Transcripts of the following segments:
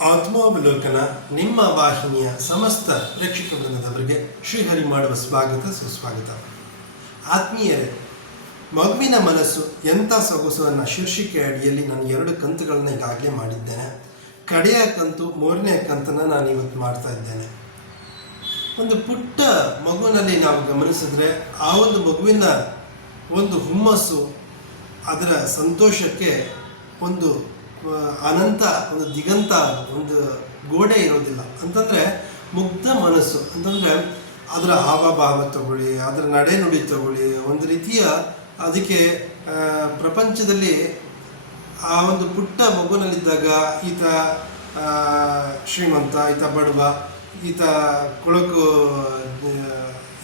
ಆತ್ಮಾವಲೋಕನ, ನಿಮ್ಮ ವಾಹಿನಿಯ ಸಮಸ್ತ ಪ್ರೇಕ್ಷಕ ವೃಂದದವರಿಗೆ ಶ್ರೀಹರಿ ಮಾಡುವ ಸ್ವಾಗತ, ಸುಸ್ವಾಗತ. ಆತ್ಮೀಯರೇ, ಮಗುವಿನ ಮನಸ್ಸು ಎಂಥ ಸೊಗಸು ಅನ್ನೋ ಶೀರ್ಷಿಕೆ ಅಡಿಯಲ್ಲಿ ನಾನು ಎರಡು ಕಂತುಗಳನ್ನ ಈಗಾಗಲೇ ಮಾಡಿದ್ದೇನೆ. ಕಡೆಯ ಕಂತು, ಮೂರನೇ ಕಂತನ್ನು ನಾನು ಇವತ್ತು ಮಾಡ್ತಾ ಇದ್ದೇನೆ. ಒಂದು ಪುಟ್ಟ ಮಗುವಿನಲ್ಲಿ ನಾವು ಗಮನಿಸಿದ್ರೆ, ಆ ಒಂದು ಮಗುವಿನ ಒಂದು ಹುಮ್ಮಸ್ಸು ಅದರ ಸಂತೋಷಕ್ಕೆ ಒಂದು ಅನಂತ, ಒಂದು ದಿಗಂತ, ಒಂದು ಗೋಡೆ ಇರೋದಿಲ್ಲ. ಅಂತಂದರೆ ಮುಗ್ಧ ಮನಸ್ಸು. ಅಂತಂದರೆ ಅದರ ಹಾವಭಾವ ತಗೊಳ್ಳಿ, ಅದರ ನಡೆನುಡಿ ತಗೊಳ್ಳಿ, ಒಂದು ರೀತಿಯ ಅದಕ್ಕೆ ಪ್ರಪಂಚದಲ್ಲಿ ಆ ಒಂದು ಪುಟ್ಟ ಮಗುನಲ್ಲಿದ್ದಾಗ ಈತ ಶ್ರೀಮಂತ, ಈತ ಬಡವ, ಈತ ಕೊಳಕು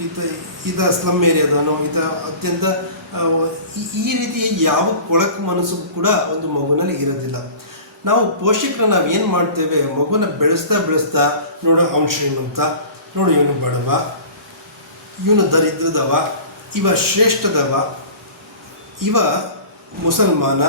ಈತ ಈತ ಸ್ಲಮ್ ಏರಿಯಾದನೋ ಈತ ಅತ್ಯಂತ ಈ- ರೀತಿ ಯಾವ ಕೊಳಕು ಮನಸ್ಸು ಕೂಡ ಒಂದು ಮಗುನಲ್ಲಿ ಇರೋದಿಲ್ಲ. ನಾವು ಪೋಷಕರು ನಾವು ಏನು ಮಾಡ್ತೇವೆ? ಮಗುನ ಬೆಳೆಸ್ತಾ ಬೆಳೆಸ್ತಾ ನೋಡು ಅಂಶ ಅಂತ ನೋಡು ಇವನು ಬಡವ, ಇವನು ದರಿದ್ರದವ, ಇವ ಶ್ರೇಷ್ಠದವ, ಇವ ಮುಸಲ್ಮಾನ,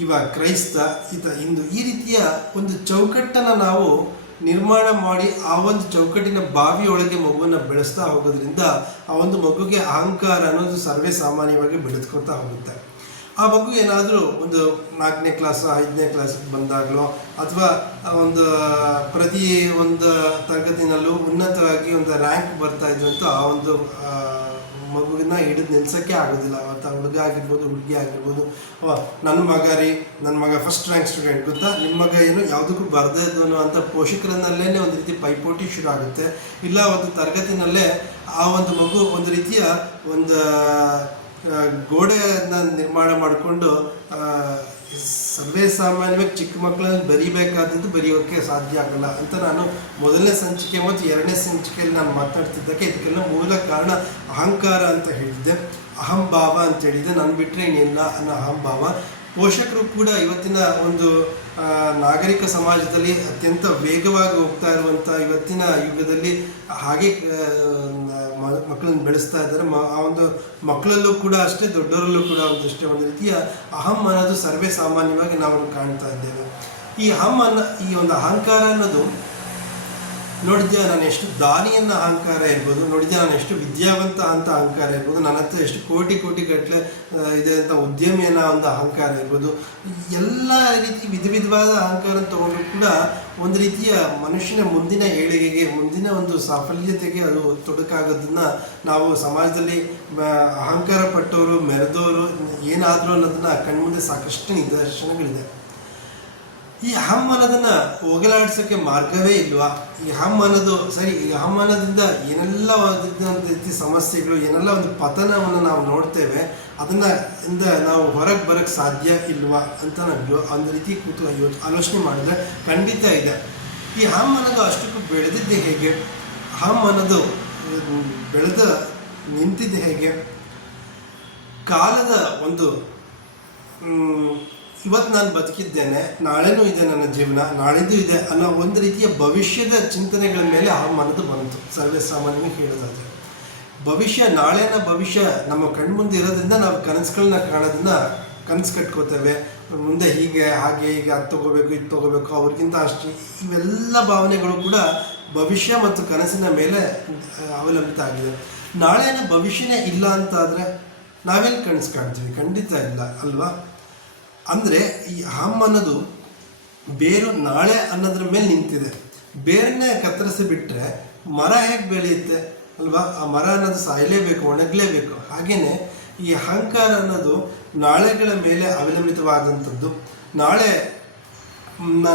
ಇವ ಕ್ರೈಸ್ತ ಈತ ಹಿಂದೂ ಈ ರೀತಿಯ ಒಂದು ಚೌಕಟ್ಟನ್ನು ನಾವು ನಿರ್ಮಾಣ ಮಾಡಿ ಆ ಒಂದು ಚೌಕಟ್ಟಿನ ಬಾವಿಯೊಳಗೆ ಮಗುವನ್ನು ಬೆಳೆಸ್ತಾ ಹೋಗೋದ್ರಿಂದ ಆ ಒಂದು ಮಗುಗೆ ಅಹಂಕಾರ ಅನ್ನೋದು ಸರ್ವೇ ಸಾಮಾನ್ಯವಾಗಿ ಬೆಳೆದ್ಕೊಳ್ತಾ ಹೋಗುತ್ತೆ. ಆ ಮಗು ಏನಾದರೂ ಒಂದು ನಾಲ್ಕನೇ ಕ್ಲಾಸ್ ಐದನೇ ಕ್ಲಾಸ್ ಬಂದಾಗಲೋ ಅಥವಾ ಒಂದು ಪ್ರತಿ ಒಂದು ತರಗತಿನಲ್ಲೂ ಉನ್ನತವಾಗಿ ಒಂದು ರ್ಯಾಂಕ್ ಬರ್ತಾ ಇದ್ರು ಅಂತ ಆ ಒಂದು ಮಗುವಿನ ಹಿಡಿದು ನಿಲ್ಸೋಕ್ಕೆ ಆಗೋದಿಲ್ಲ. ಅವತ್ತು ಹುಡುಗ ಆಗಿರ್ಬೋದು, ಹುಡುಗಿ ಆಗಿರ್ಬೋದು. ಅವ ನನ್ನ ಮಗ ರೀ ನನ್ನ ಮಗ ಫಸ್ಟ್ ರ್ಯಾಂಕ್ ಸ್ಟೂಡೆಂಟ್ ಗೊತ್ತಾ? ನಿಮ್ಮ ಮಗ ಏನು ಯಾವುದಕ್ಕೂ ಬರದೇ ಇದ್ದು ಅಂತ ಪೋಷಕರನ್ನಲ್ಲೇ ಒಂದು ರೀತಿ ಪೈಪೋಟಿ ಶುರು ಆಗುತ್ತೆ. ಇಲ್ಲ, ಒಂದು ತರಗತಿನಲ್ಲೇ ಆ ಒಂದು ಮಗು ಒಂದು ರೀತಿಯ ಒಂದು ಗೋಡೆಯನ್ನು ನಿರ್ಮಾಣ ಮಾಡಿಕೊಂಡು ಸರ್ವೇ ಸಾಮಾನ್ಯವಾಗಿ ಚಿಕ್ಕ ಮಕ್ಕಳನ್ನು ಬರೀಬೇಕಾದದ್ದು ಬರೆಯೋಕ್ಕೆ ಸಾಧ್ಯ ಆಗಲ್ಲ ಅಂತ ನಾನು ಮೊದಲನೇ ಸಂಚಿಕೆ ಮತ್ತು ಎರಡನೇ ಸಂಚಿಕೆಯಲ್ಲಿ ನಾನು ಮಾತಾಡ್ತಿದ್ದಕ್ಕೆ ಇದಕ್ಕೆಲ್ಲ ಮೂಲ ಕಾರಣ ಅಹಂಕಾರ ಅಂತ ಹೇಳಿದ್ದೆ. ಅಹಂಭಾವ ಅಂತ ಹೇಳಿದ್ದೆ. ನಾನು ಬಿಟ್ಟರೆ ಇನ್ನಿಲ್ಲ ಅನ್ನೋ ಅಹಂಭಾವ. ಪೋಷಕರು ಕೂಡ ಇವತ್ತಿನ ಒಂದು ನಾಗರಿಕ ಸಮಾಜದಲ್ಲಿ ಅತ್ಯಂತ ವೇಗವಾಗಿ ಹೋಗ್ತಾ ಇರುವಂಥ ಇವತ್ತಿನ ಯುಗದಲ್ಲಿ ಹಾಗೆ ಮಕ್ಕಳನ್ನು ಬೆಳೆಸ್ತಾ ಇದ್ದಾರೆ. ಆ ಒಂದು ಮಕ್ಕಳಲ್ಲೂ ಕೂಡ ಅಷ್ಟೇ, ದೊಡ್ಡವರಲ್ಲೂ ಕೂಡ ಒಂದಷ್ಟೇ ಒಂದು ರೀತಿಯ ಅಹಂ ಅನ್ನೋದು ಸರ್ವೇ ಸಾಮಾನ್ಯವಾಗಿ ನಾವು ಕಾಣ್ತಾ ಇದ್ದೇವೆ. ಈ ಅಹಂ ಅನ್ನ, ಈ ಒಂದು ಅಹಂಕಾರ ಅನ್ನೋದು ನೋಡಿದ್ಯಾ ನಾನು ಎಷ್ಟು ದಾನಿಯನ್ನ ಅಹಂಕಾರ ಇರ್ಬೋದು, ನೋಡಿದ್ಯ ನಾನು ಎಷ್ಟು ವಿದ್ಯಾವಂತ ಅಂತ ಅಹಂಕಾರ ಇರ್ಬೋದು, ನನ್ನ ಹತ್ರ ಎಷ್ಟು ಕೋಟಿ ಕೋಟಿ ಗಟ್ಟಲೆ ಇದೆ ಅಂತ ಉದ್ಯಮಿಯನ್ನ ಒಂದು ಅಹಂಕಾರ ಇರ್ಬೋದು, ಎಲ್ಲ ರೀತಿ ವಿಧ ವಿಧವಾದ ಅಹಂಕಾರ ತಗೊಂಡ್ರು ಕೂಡ ಒಂದು ರೀತಿಯ ಮನುಷ್ಯನ ಮುಂದಿನ ಏಳಿಗೆಗೆ, ಮುಂದಿನ ಒಂದು ಸಾಫಲ್ಯತೆಗೆ ಅದು ತೊಡಕಾಗೋದನ್ನ ನಾವು ಸಮಾಜದಲ್ಲಿ ಅಹಂಕಾರ ಪಟ್ಟವರು ಮೆರೆದವರು ಏನಾದರೂ ಅನ್ನೋದನ್ನ ಕಣ್ಮುಂದೆ ಸಾಕಷ್ಟು ನಿದರ್ಶನಗಳಿದೆ. ಈ ಹಮ್ ಅನ್ನೋದನ್ನ ಹೋಗಲಾಡಿಸೋಕ್ಕೆ ಮಾರ್ಗವೇ ಇಲ್ವಾ? ಈ ಹಮ್ ಸರಿ, ಈ ಹಮ್ ಅನ್ನೋದ್ರಿಂದ ಏನೆಲ್ಲ ರೀತಿ ಸಮಸ್ಯೆಗಳು, ಏನೆಲ್ಲ ಒಂದು ಪತನವನ್ನು ನಾವು ನೋಡ್ತೇವೆ, ಅದನ್ನ ಇಂದ ನಾವು ಹೊರಗೆ ಬರೋಕ್ಕೆ ಸಾಧ್ಯ ಇಲ್ವಾ ಅಂತ ನಾವು ಒಂದು ರೀತಿ ಕೂತು ಯೋಚ್ ಆಲೋಚನೆ ಮಾಡಿದ್ರೆ ಖಂಡಿತ ಇದೆ. ಈ ಹಮ್ ಅನ್ನೋದು ಅಷ್ಟಕ್ಕೂ ಬೆಳೆದಿದ್ದೆ ಹೇಗೆ? ಹಮ್, ಬೆಳೆದ, ನಿಂತಿದ್ದೆ ಹೇಗೆ? ಕಾಲದ ಒಂದು ಇವತ್ತು ನಾನು ಬದುಕಿದ್ದೇನೆ, ನಾಳೆನೂ ಇದೆ ನನ್ನ ಜೀವನ ನಾಳಿದ್ದು ಇದೆ ಅನ್ನೋ ಒಂದು ರೀತಿಯ ಭವಿಷ್ಯದ ಚಿಂತನೆಗಳ ಮೇಲೆ ಆ ಮನದು ಬಂತು ಸರ್ವೇ ಸಾಮಾನ್ಯವಾಗಿ ಹೇಳೋದಾದ್ರೆ. ಭವಿಷ್ಯ, ನಾಳೆನ ಭವಿಷ್ಯ ನಮ್ಮ ಕಣ್ಮುಂದೆ ಇರೋದ್ರಿಂದ ನಾವು ಕನಸುಗಳನ್ನ ಕಾಣೋದನ್ನ ಕನಸು ಕಟ್ಕೋತೇವೆ. ಮುಂದೆ ಹೀಗೆ, ಹಾಗೆ, ಹೀಗೆ, ಅದು ತಗೋಬೇಕು, ಇದು ತಗೋಬೇಕು, ಅವ್ರಿಗಿಂತ ಅಷ್ಟು. ಇವೆಲ್ಲ ಭಾವನೆಗಳು ಕೂಡ ಭವಿಷ್ಯ ಮತ್ತು ಕನಸಿನ ಮೇಲೆ ಅವಲಂಬಿತ ಆಗಿದೆ. ನಾಳೆನ ಭವಿಷ್ಯನೇ ಇಲ್ಲ ಅಂತಾದರೆ ನಾವೆಲ್ಲಿ ಕನಸು ಕಾಣ್ತೀವಿ? ಖಂಡಿತ ಇಲ್ಲ, ಅಲ್ವಾ? ಅಂದರೆ ಈ ಹಮ್ ಅನ್ನೋದು ಬೇರು ನಾಳೆ ಅನ್ನೋದ್ರ ಮೇಲೆ ನಿಂತಿದೆ. ಬೇರನ್ನೇ ಕತ್ತರಿಸಿ ಬಿಟ್ಟರೆ ಮರ ಹೇಗೆ ಬೆಳೆಯುತ್ತೆ? ಅಲ್ವಾ? ಆ ಮರ ಅನ್ನೋದು ಸಾಯಲೇಬೇಕು, ಒಣಗಲೇಬೇಕು. ಹಾಗೆಯೇ ಈ ಅಹಂಕಾರ ಅನ್ನೋದು ನಾಳೆಗಳ ಮೇಲೆ ಅವಲಂಬಿತವಾದಂಥದ್ದು. ನಾಳೆ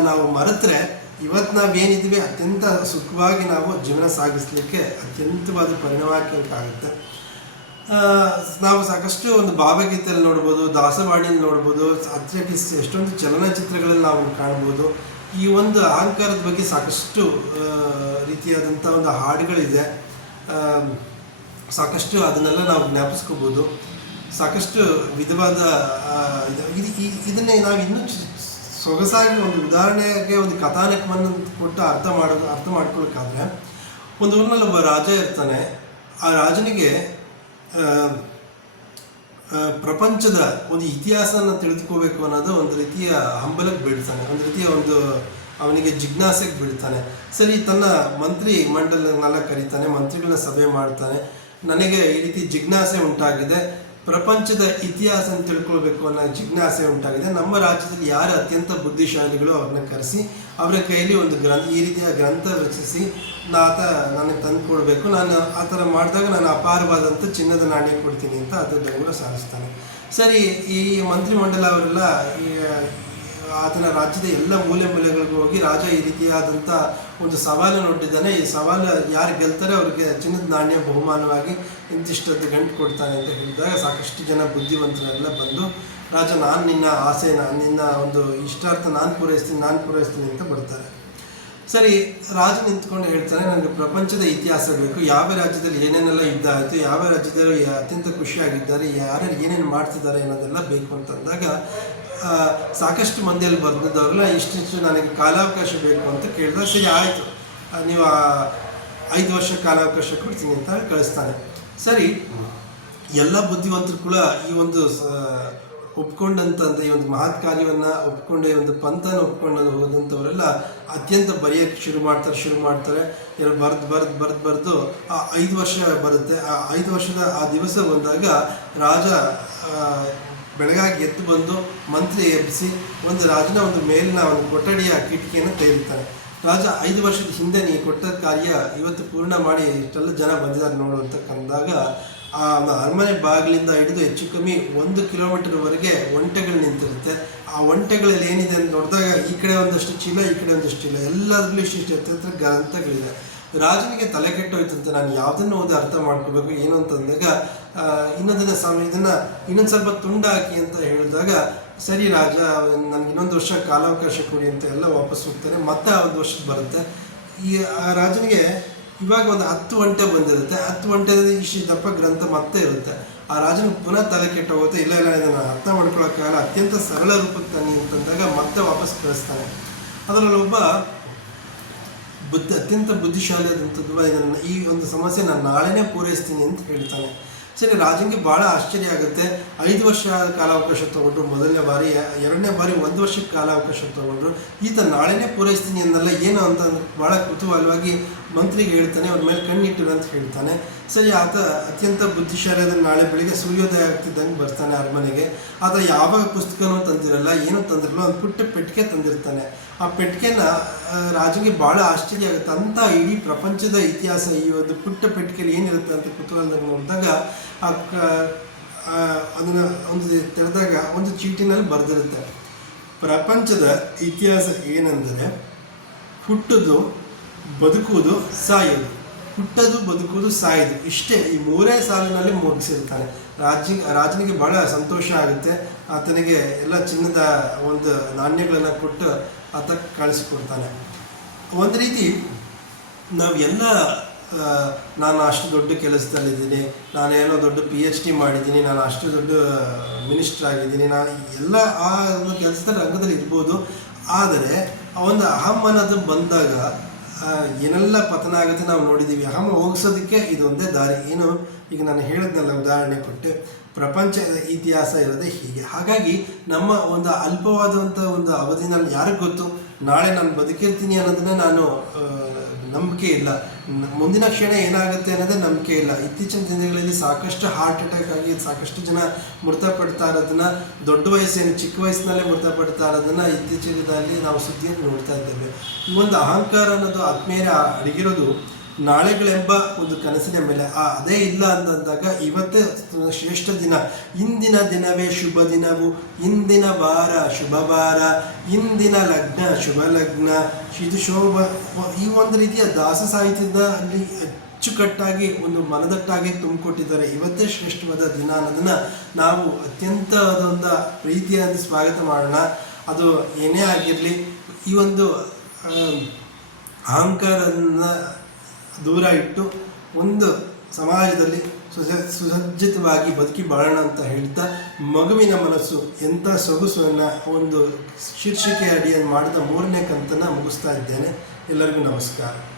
ನಾವು ಮರೆತರೆ ಇವತ್ತು ನಾವೇನಿದ್ವಿ ಅತ್ಯಂತ ಸುಖವಾಗಿ ನಾವು ಜೀವನ ಸಾಗಿಸಲಿಕ್ಕೆ ಅತ್ಯಂತವಾದ ಪರಿಣಾಮಕಾರಿಯಾಗುತ್ತೆ ನಾವು ಸಾಕಷ್ಟು ಒಂದು ಭಾವಗೀತೆಯಲ್ಲಿ ನೋಡ್ಬೋದು, ದಾಸವಾಣಿಯಲ್ಲಿ ನೋಡ್ಬೋದು ಅತ್ಯಕ್ಕೆ ಎಷ್ಟೊಂದು ಚಲನಚಿತ್ರಗಳಲ್ಲಿ ನಾವು ಕಾಣ್ಬೋದು. ಈ ಒಂದು ಅಹಂಕಾರದ ಬಗ್ಗೆ ಸಾಕಷ್ಟು ರೀತಿಯಾದಂಥ ಒಂದು ಹಾಡುಗಳಿದೆ. ಸಾಕಷ್ಟು ಅದನ್ನೆಲ್ಲ ನಾವು ಜ್ಞಾಪಿಸ್ಕೋಬೋದು. ಸಾಕಷ್ಟು ವಿಧವಾದ ಇದು- ಇದು- ಇದನ್ನೇ ನಾವು ಇನ್ನೂ ಸೊಗಸಾಗಿ ಒಂದು ಉದಾಹರಣೆಗೆ ಒಂದು ಕಥಾನಕವನ್ನು ಕೊಟ್ಟು ಅರ್ಥ ಮಾಡೋದು ಅರ್ಥ ಮಾಡ್ಕೊಳಕ್ಕಾದ್ರೆ, ಒಂದು ಊರಿನಲ್ಲಿ ಒಬ್ಬ ರಾಜ ಇರ್ತಾನೆ. ಆ ರಾಜನಿಗೆ ಪ್ರಪಂಚದ ಒಂದು ಇತಿಹಾಸನ ತಿಳಿದುಕೋಬೇಕು ಅನ್ನೋದು ಒಂದು ರೀತಿಯ ಹಂಬಲಕ್ಕೆ ಬೀಳ್ತಾನೆ. ಒಂದು ರೀತಿಯ ಒಂದು ಅವನಿಗೆ ಜಿಜ್ಞಾಸೆಗೆ ಬೀಳ್ತಾನೆ. ಸರಿ, ತನ್ನ ಮಂತ್ರಿ ಮಂಡಲನೆಲ್ಲ ಕರೀತಾನೆ, ಮಂತ್ರಿಗಳನ್ನ ಸಭೆ ಮಾಡ್ತಾನೆ. ನನಗೆ ಈ ರೀತಿ ಜಿಜ್ಞಾಸೆ ಉಂಟಾಗಿದೆ. ಪ್ರಪಂಚದ ಇತಿಹಾಸ ತಿಳ್ಕೊಳ್ಬೇಕು ಅನ್ನೋ ಜಿಜ್ಞಾಸೆ ಉಂಟಾಗಿದೆ. ನಮ್ಮ ರಾಜ್ಯದಲ್ಲಿ ಯಾರು ಅತ್ಯಂತ ಬುದ್ಧಿಶಾಲಿಗಳು ಅವ್ರನ್ನ ಕರೆಸಿ, ಅವರ ಕೈಯಲ್ಲಿ ಒಂದು ಗ್ರಂಥ, ಈ ರೀತಿಯ ಗ್ರಂಥ ರಚಿಸಿ ಆತ ನನಗೆ ತಂದು ಕೊಡಬೇಕು. ನಾನು ಆ ಥರ ಮಾಡಿದಾಗ ನಾನು ಅಪಾರವಾದಂಥ ಚಿನ್ನದ ನಾಣ್ಯ ಕೊಡ್ತೀನಿ ಅಂತ ಅದು ಬೆಂಗಳೂರು ಸಾಧಿಸ್ತಾನೆ. ಸರಿ, ಈ ಮಂತ್ರಿಮಂಡಲ ಅವರೆಲ್ಲ ಆತನ ರಾಜ್ಯದ ಎಲ್ಲ ಮೂಲೆ ಮೂಲೆಗಳಿಗೂ ಹೋಗಿ ರಾಜ ಈ ರೀತಿಯಾದಂಥ ಒಂದು ಸವಾಲನ್ನು ನೋಡಿದ್ದಾನೆ ಈ ಸವಾಲು ಯಾರು ಗೆಲ್ತಾರೆ ಅವ್ರಿಗೆ ಚಿನ್ನದ ನಾಣ್ಯ ಬಹುಮಾನವಾಗಿ ಇಂತಿಷ್ಟೊಂದು ಗಂಟು ಕೊಡ್ತಾನೆ ಅಂತ ಹೇಳಿದಾಗ ಸಾಕಷ್ಟು ಜನ ಬುದ್ಧಿವಂತರೆಲ್ಲ ಬಂದು, ರಾಜ ನಾನು ನಿನ್ನ ಆಸೆ, ನಾನು ನಿನ್ನ ಒಂದು ಇಷ್ಟಾರ್ಥ ನಾನು ಪೂರೈಸ್ತೀನಿ ನಾನು ಪೂರೈಸ್ತೀನಿ ಅಂತ ಬರ್ತಾರೆ. ಸರಿ, ರಾಜ ನಿಂತ್ಕೊಂಡು ಹೇಳ್ತಾನೆ, ನನಗೆ ಪ್ರಪಂಚದ ಇತಿಹಾಸ ಬೇಕು. ಯಾವ ರಾಜ್ಯದಲ್ಲಿ ಏನೇನೆಲ್ಲ ಯುದ್ಧ ಆಯಿತು, ಯಾವ ರಾಜ್ಯದಲ್ಲಿ ಅತ್ಯಂತ ಖುಷಿಯಾಗಿದ್ದಾರೆ ಯಾರು ಏನೇನು ಮಾಡ್ತಿದ್ದಾರೆ ಅನ್ನೋದೆಲ್ಲ ಬೇಕು ಅಂತಂದಾಗ ಸಾಕಷ್ಟು ಮಂದಿಯಲ್ಲಿ ಬಂದಿದ್ದವ್ರಲ್ಲ ಇಷ್ಟಿಷ್ಟು ನನಗೆ ಕಾಲಾವಕಾಶ ಬೇಕು ಅಂತ ಕೇಳಿದ್ರೆ ಸರಿ ಆಯಿತು. ನೀವು ಐದು ವರ್ಷ ಕಾಲಾವಕಾಶ ಕೊಡ್ತೀನಿ ಅಂತ ಕಳಿಸ್ತಾನೆ ಸರಿ, ಎಲ್ಲ ಬುದ್ಧಿವಂತರು ಕೂಡ ಈ ಒಂದು ಒಪ್ಕೊಂಡಂತ ಈ ಒಂದು ಮಹತ್ ಕಾರ್ಯವನ್ನು ಒಪ್ಕೊಂಡು ಈ ಒಂದು ಪಂಥನ ಒಪ್ಕೊಂಡು ಹೋದಂಥವರೆಲ್ಲ ಅತ್ಯಂತ ಬರೆಯೋಕ್ಕೆ ಶುರು ಮಾಡ್ತಾರೆ ಶುರು ಮಾಡ್ತಾರೆ. ಏನೋ ಬರೆದು ಬರೆದು ಬರೆದು ಬರೆದು ಆ ಐದು ವರ್ಷ ಬರುತ್ತೆ. ಆ ಐದು ವರ್ಷದ ಆ ದಿವಸ ಬಂದಾಗ ರಾಜ ಬೆಳಗಾಗಿ ಎದ್ದು ಬಂದು ಮಂತ್ರಿ ಎಬ್ಬಿಸಿ ಒಂದು ರಾಜನ ಒಂದು ಮೇಲಿನ ಒಂದು ಕೊಠಡಿಯ ಕಿಟಕಿಯನ್ನು ತೆರೀತಾನೆ ರಾಜ, ಐದು ವರ್ಷದ ಹಿಂದೆ ನೀ ಕೊಟ್ಟ ಕಾರ್ಯ ಇವತ್ತು ಪೂರ್ಣ ಮಾಡಿ ಇಷ್ಟೆಲ್ಲ ಜನ ಬಂದಿದ್ದಾರೆ ನೋಡು ಅಂತ ಕಂದಾಗ, ಆ ಅರಮನೆ ಬಾಗಿಲಿಂದ ಹಿಡಿದು ಹೆಚ್ಚು ಕಮ್ಮಿ ಒಂದು ಕಿಲೋಮೀಟರ್ವರೆಗೆ ಒಂಟೆಗಳು ನಿಂತಿರುತ್ತೆ. ಆ ಒಂಟೆಗಳಲ್ಲಿ ಏನಿದೆ ಅಂತ ನೋಡಿದಾಗ ಈ ಕಡೆ ಒಂದಷ್ಟು ಚೀಲ, ಈ ಕಡೆ ಒಂದಷ್ಟು ಚೀಲ, ಎಲ್ಲದರಲ್ಲೂ ಇಷ್ಟಿಷ್ಟು ಹತ್ತಿರ ಗ್ರಂಥಗಳಿದೆ. ರಾಜನಿಗೆ ತಲೆ ಕೆಟ್ಟೋಯ್ತಂತೆ ನಾನು ಯಾವುದನ್ನು ಓದಿ ಅರ್ಥ ಮಾಡ್ಕೋಬೇಕು ಏನು ಅಂತಂದಾಗ ಆ, ಇನ್ನೊಂದನ್ನ ಸಮಯ ಇದನ್ನ ಇನ್ನೊಂದು ಸ್ವಲ್ಪ ತುಂಡಾಕಿ ಅಂತ ಹೇಳಿದಾಗ ಸರಿ ರಾಜ ನನ್ಗೆ ಇನ್ನೊಂದು ವರ್ಷ ಕಾಲಾವಕಾಶ ಕೊಡಿ ಅಂತ ಎಲ್ಲ ವಾಪಸ್ ಹೋಗ್ತಾನೆ ಮತ್ತೆ ಒಂದು ವರ್ಷ ಬರುತ್ತೆ. ಈ ಆ ರಾಜನಿಗೆ ಇವಾಗ ಒಂದು ಹತ್ತು ಗಂಟೆ ಬಂದಿರುತ್ತೆ. ಹತ್ತು ಗಂಟೆ ಇಷ್ಟು ದಪ್ಪ ಗ್ರಂಥ ಮತ್ತೆ ಇರುತ್ತೆ. ಆ ರಾಜನ ಪುನಃ ತಲೆ ಕೆಟ್ಟ ಹೋಗುತ್ತೆ ಇಲ್ಲ ಇಲ್ಲ ಇದನ್ನು ಅರ್ಥ ಮಾಡ್ಕೊಳಕ್ಕಾಗಲ್ಲ. ಅತ್ಯಂತ ಸರಳ ರೂಪಕ್ಕೆ ತಾನೆ ಅಂತಂದಾಗ ಮತ್ತೆ ವಾಪಸ್ ಕಳಿಸ್ತಾನೆ. ಅದರಲ್ಲಿ ಒಬ್ಬ ಬುದ್ಧಿ, ಅತ್ಯಂತ ಬುದ್ಧಿಶಾಲಿಯಾದಂಥದ್ದು ಇದನ್ನು ಈ ಒಂದು ಸಮಸ್ಯೆ ನಾನು ನಾಳೆನೇ ಪೂರೈಸ್ತೀನಿ ಅಂತ ಹೇಳ್ತಾನೆ. ಸರಿ, ರಾಜನಿಗೆ ಭಾಳ ಆಶ್ಚರ್ಯ ಆಗುತ್ತೆ. ಐದು ವರ್ಷ ಕಾಲಾವಕಾಶ ತೊಗೊಂಡ್ರು, ಮೊದಲನೇ ಬಾರಿ, ಎರಡನೇ ಬಾರಿ ಒಂದು ವರ್ಷಕ್ಕೆ ಕಾಲಾವಕಾಶ ತೊಗೊಂಡ್ರು. ಈತ ನಾಳೆನೇ ಪೂರೈಸ್ತೀನಿ ಅನ್ನಲ್ಲ, ಏನು ಅಂತ ಭಾಳ ಕುತೂಹಲವಾಗಿ ಮಂತ್ರಿಗೆ ಹೇಳ್ತಾನೆ, ಅವ್ರ ಮೇಲೆ ಕಣ್ಣಿಟ್ಟಿರು ಅಂತ ಹೇಳ್ತಾನೆ. ಸರಿ, ಆತ ಅತ್ಯಂತ ಬುದ್ಧಿಶಾಲಿಯಾದ ನಾಳೆ ಬೆಳಿಗ್ಗೆ ಸೂರ್ಯೋದಯ ಆಗ್ತಿದ್ದಂಗೆ ಬರ್ತಾನೆ ಅರಮನೆಗೆ. ಆತ ಯಾವಾಗ ಪುಸ್ತಕನೂ ತಂದಿರಲ್ಲ, ಏನೂ ತಂದಿರಲ್ಲ ಒಂದು ಪುಟ್ಟ ಪೆಟ್ಟಿಗೆ ತಂದಿರ್ತಾನೆ. ಆ ಪೆಟ್ಟಿಗೆನ ರಾಜನಿಗೆ ಭಾಳ ಆಶ್ಚರ್ಯ ಆಗುತ್ತೆ. ಅಂತ ಇಡೀ ಪ್ರಪಂಚದ ಇತಿಹಾಸ ಈ ಒಂದು ಪುಟ್ಟ ಪೆಟ್ಟಿಗೆಯಲ್ಲಿ ಏನಿರುತ್ತೆ ಅಂತ ಕುತೂಹಲದಲ್ಲಿ ನೋಡಿದಾಗ, ಆ ಅದನ್ನು ಅದನ್ನ ಒಂದು ತೆರೆದಾಗ ಒಂದು ಚೀಟಿನಲ್ಲಿ ಬರೆದಿರುತ್ತೆ. ಪ್ರಪಂಚದ ಇತಿಹಾಸ ಏನೆಂದರೆ, ಹುಟ್ಟುದು, ಬದುಕುವುದು, ಸಾಯೋದು. ಹುಟ್ಟೋದು ಬದುಕುವುದು ಸಾಯಿದು. ಇಷ್ಟೇ, ಈ ಮೂರೇ ಸಾಲಿನಲ್ಲಿ ಮುಗಿಸಿರ್ತಾನೆ ರಾಜ, ರಾಜನಿಗೆ ಬಹಳ ಸಂತೋಷ ಆಗುತ್ತೆ. ಆತನಿಗೆ ಎಲ್ಲ ಚಿನ್ನದ ಒಂದು ನಾಣ್ಯಗಳನ್ನು ಕೊಟ್ಟು ಆತ ಕಳಿಸಿಕೊಡ್ತಾನೆ. ಒಂದು ರೀತಿ ನಾವು ಎಲ್ಲ ನಾನು ಅಷ್ಟು ದೊಡ್ಡ ಕೆಲಸದಲ್ಲಿದ್ದೀನಿ ನಾನೇನೋ ದೊಡ್ಡ ಪಿ ಎಚ್ ಡಿ ಮಾಡಿದ್ದೀನಿ, ನಾನು ಅಷ್ಟು ದೊಡ್ಡ ಮಿನಿಸ್ಟರ್ ಆಗಿದ್ದೀನಿ, ನಾನು ಎಲ್ಲ ಆ ಒಂದು ಕೆಲಸದ ರಂಗದಲ್ಲಿ ಇರ್ಬೋದು. ಆದರೆ, ಆ ಒಂದು ಅಹಂ ಅನ್ನೋದು ಬಂದಾಗ ಏನೆಲ್ಲ ಪತನ ಆಗುತ್ತೆ ನಾವು ನೋಡಿದ್ದೀವಿ ಅಹಮ ಹೋಗಿಸೋದಕ್ಕೆ ಇದೊಂದೇ ದಾರಿ. ಏನು? ಈಗ ನಾನು ಹೇಳಿದ್ನಲ್ಲ, ಉದಾಹರಣೆ ಕೊಟ್ಟು. ಪ್ರಪಂಚದ ಇತಿಹಾಸ ಇರೋದೇ ಹೀಗೆ. ಹಾಗಾಗಿ ನಮ್ಮ ಒಂದು ಅಲ್ಪವಾದಂಥ ಒಂದು ಅವಧಿನಲ್ಲಿ ಯಾರಿಗೆ ಗೊತ್ತು? ನಾಳೆ ನಾನು ಬದುಕಿರ್ತೀನಿ ಅನ್ನೋದನ್ನ ನಾನು ನಂಬಿಕೆ ಇಲ್ಲ. ಮುಂದಿನ ಕ್ಷಣ ಏನಾಗುತ್ತೆ ಅನ್ನೋದೇ ನಂಬಿಕೆ ಇಲ್ಲ. ಇತ್ತೀಚಿನ ದಿನಗಳಲ್ಲಿ ಸಾಕಷ್ಟು ಹಾರ್ಟ್ ಅಟ್ಯಾಕ್ ಆಗಿ ಸಾಕಷ್ಟು ಜನ ಮೃತಪಡ್ತಾ ಇರೋದನ್ನ, ದೊಡ್ಡ ವಯಸ್ಸೇನು ಚಿಕ್ಕ ವಯಸ್ಸಿನಲ್ಲೇ ಮೃತಪಡ್ತಾ ಇರೋದನ್ನ ದಿನದಲ್ಲಿ ನಾವು ಸುದ್ದಿಯನ್ನು ನೋಡ್ತಾ ಇದ್ದೇವೆ. ಈ ಒಂದು ಅಹಂಕಾರ ಅನ್ನೋದು ಆತ್ಮೀಯರ ಅಡಗಿರೋದು ನಾಳೆಗಳೆಂಬ ಒಂದು ಕನಸಿನ ಮೇಲೆ. ಆ, ಅದೇ ಇಲ್ಲ ಅಂತಂದಾಗ ಇವತ್ತೇ ಶ್ರೇಷ್ಠ ದಿನ. ಇಂದಿನ ದಿನವೇ ಶುಭ ದಿನವು. ಇಂದಿನ ವಾರ ಶುಭ ವಾರ. ಇಂದಿನ ಲಗ್ನ ಶುಭ ಲಗ್ನ. ಇದು ಶೋಭ. ಈ ಒಂದು ರೀತಿಯ ದಾಸ ಸಾಹಿತ್ಯದ ಅಲ್ಲಿ ಅಚ್ಚುಕಟ್ಟಾಗಿ ಒಂದು ಮನದಟ್ಟಾಗಿ ತುಂಬಿಕೊಟ್ಟಿದ್ದಾರೆ. ಇವತ್ತೇ ಶ್ರೇಷ್ಠವಾದ ದಿನ ಅನ್ನೋದನ್ನ ನಾವು ಅತ್ಯಂತ ಅದೊಂದು ಪ್ರೀತಿಯಾಗಿ ಸ್ವಾಗತ ಮಾಡೋಣ. ಅದು ಏನೇ ಆಗಿರಲಿ, ಈ ಒಂದು ಅಹಂಕಾರನ ದೂರ ಇಟ್ಟು ಒಂದು ಸಮಾಜದಲ್ಲಿ ಸುಸ, ಸುಸಜ್ಜಿತವಾಗಿ ಬದುಕಿ ಬಾಳೋಣ ಅಂತ ಹೇಳ್ತಾ ಮಗುವಿನ ಮನಸ್ಸು ಎಂಥ ಸೊಗಸನ್ನು ಒಂದು ಶೀರ್ಷಿಕೆ ಅಡಿಯನ್ನು ಮಾಡಿದ ಮೂರನೇ ಕಂತನ್ನು ಮುಗಿಸ್ತಾ ಇದ್ದೇನೆ. ಎಲ್ಲರಿಗೂ ನಮಸ್ಕಾರ.